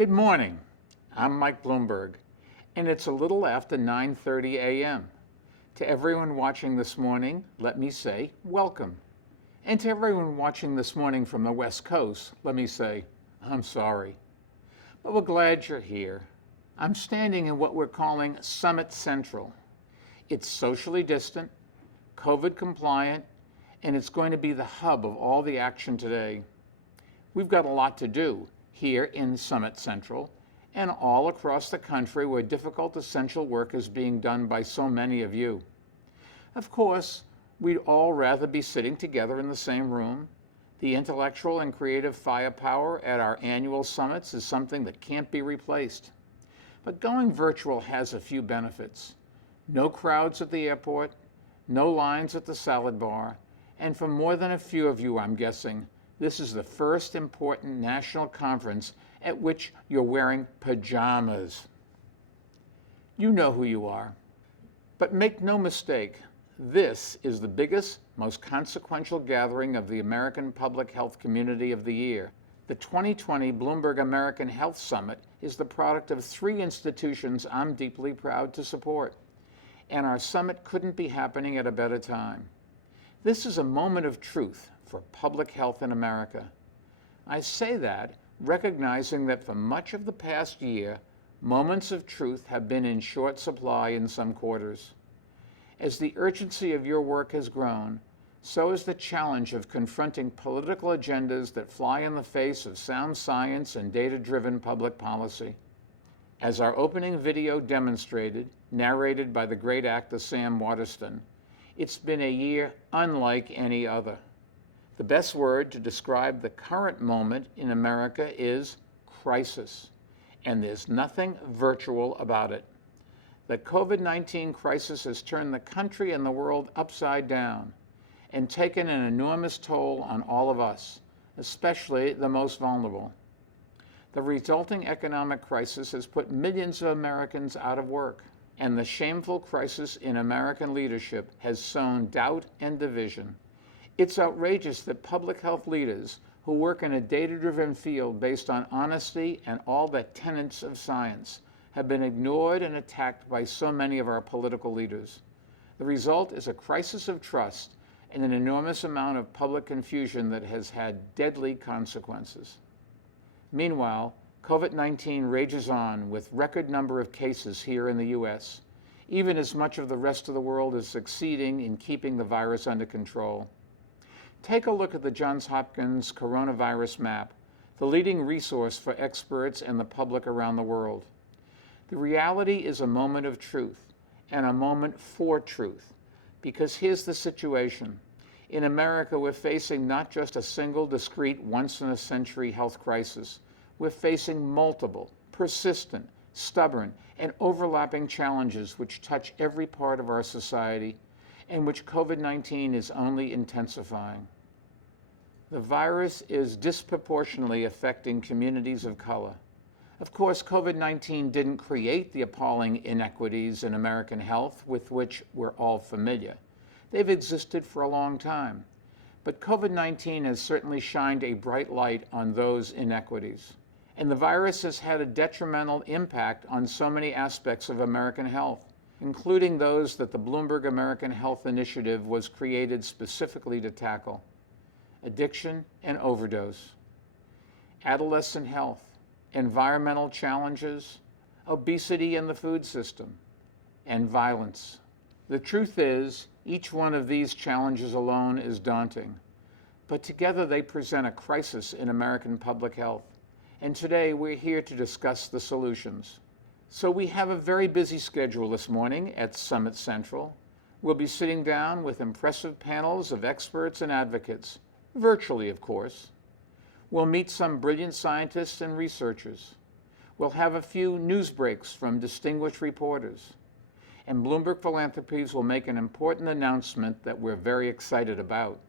Good morning. I'm Mike Bloomberg, and it's a little after 9:30 a.m. To everyone watching this morning, let me say welcome. And to everyone watching this morning from the West Coast, let me say I'm sorry. But we're glad you're here. I'm standing in what we're calling Summit Central. It's socially distant, COVID compliant, and it's going to be the hub of all the action today. We've got a lot to do here in Summit Central and all across the country where difficult essential work is being done by so many of you. Of course, we'd all rather be sitting together in the same room. The intellectual and creative firepower at our annual summits is something that can't be replaced. But going virtual has a few benefits. No crowds at the airport, no lines at the salad bar, and for more than a few of you, I'm guessing, this is the first important national conference at which you're wearing pajamas. You know who you are. But make no mistake, this is the biggest, most consequential gathering of the American public health community of the year. The 2020 Bloomberg American Health Summit is the product of three institutions I'm deeply proud to support. And our summit couldn't be happening at a better time. This is a moment of truth for public health in America. I say that recognizing that for much of the past year, moments of truth have been in short supply in some quarters. As the urgency of your work has grown, so is the challenge of confronting political agendas that fly in the face of sound science and data-driven public policy. As our opening video demonstrated, narrated by the great actor Sam Waterston, it's been a year unlike any other. The best word to describe the current moment in America is crisis, and there's nothing virtual about it. The COVID-19 crisis has turned the country and the world upside down and taken an enormous toll on all of us, especially the most vulnerable. The resulting economic crisis has put millions of Americans out of work, and the shameful crisis in American leadership has sown doubt and division. It's outrageous that public health leaders who work in a data-driven field based on honesty and all the tenets of science have been ignored and attacked by so many of our political leaders. The result is a crisis of trust and an enormous amount of public confusion that has had deadly consequences. Meanwhile, COVID-19 rages on with record number of cases here in the U.S., even as much of the rest of the world is succeeding in keeping the virus under control. Take a look at the Johns Hopkins coronavirus map, the leading resource for experts and the public around the world. The reality is a moment of truth, and a moment for truth, because here's the situation. In America, we're facing not just a single discrete once-in-a-century health crisis. We're facing multiple, persistent, stubborn, and overlapping challenges which touch every part of our society and which COVID-19 is only intensifying. The virus is disproportionately affecting communities of color. Of course, COVID-19 didn't create the appalling inequities in American health with which we're all familiar. They've existed for a long time. But COVID-19 has certainly shined a bright light on those inequities. And the virus has had a detrimental impact on so many aspects of American health, including those that the Bloomberg American Health Initiative was created specifically to tackle: addiction and overdose, adolescent health, environmental challenges, obesity in the food system, and violence. The truth is, each one of these challenges alone is daunting, but together they present a crisis in American public health. And today we're here to discuss the solutions. So we have a very busy schedule this morning at Summit Central. We'll be sitting down with impressive panels of experts and advocates, virtually of course. We'll meet some brilliant scientists and researchers. We'll have a few news breaks from distinguished reporters. And Bloomberg Philanthropies will make an important announcement that we're very excited about.